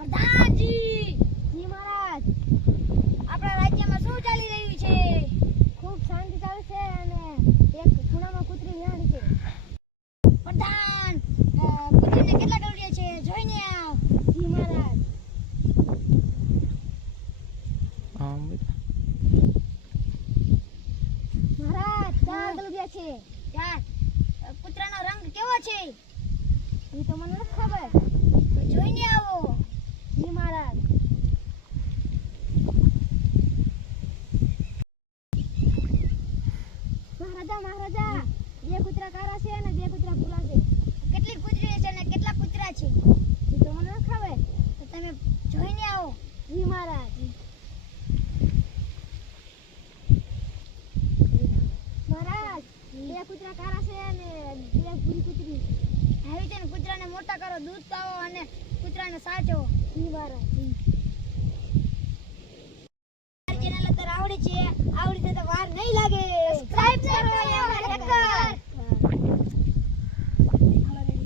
પ્રધાનજી જી મહારાજ, આપણા રાજ્યમાં શું ચાલી રહ્યું છે? ખૂબ શાંતિ ચાલે છે અને એક ખૂણામાં કૂતરી વિહાણી છે. પ્રધાન, કૂતરીને કેટલા ગળ્યા છે જોઈને આવ. જી મહારાજ. મહારાજ, 4 ગલુડિયા છે. યાર, કૂતરાનો રંગ કેવો છે? એ તો મને નથી ખબર. તો જોઈને આવો. જી મહારાજ. મહારાજા, 2 કૂતરા કાળા છે અને 2 કૂતરા ભૂરા છે. કેટલી કૂતરીઓ છે અને કેટલા કૂતરા છે? એ તો મને નથી ખબર. તો તમે જોઈને આવો. જી મહારાજ. મહારાજ, 2 કૂતરા કાળા છે અને 2 ભૂરી કૂતરી. આવી છે ને કૂતરાને મોટા કરો, દૂધ પાવો અને કૂતરાને સાચવો. જી મહારાજ.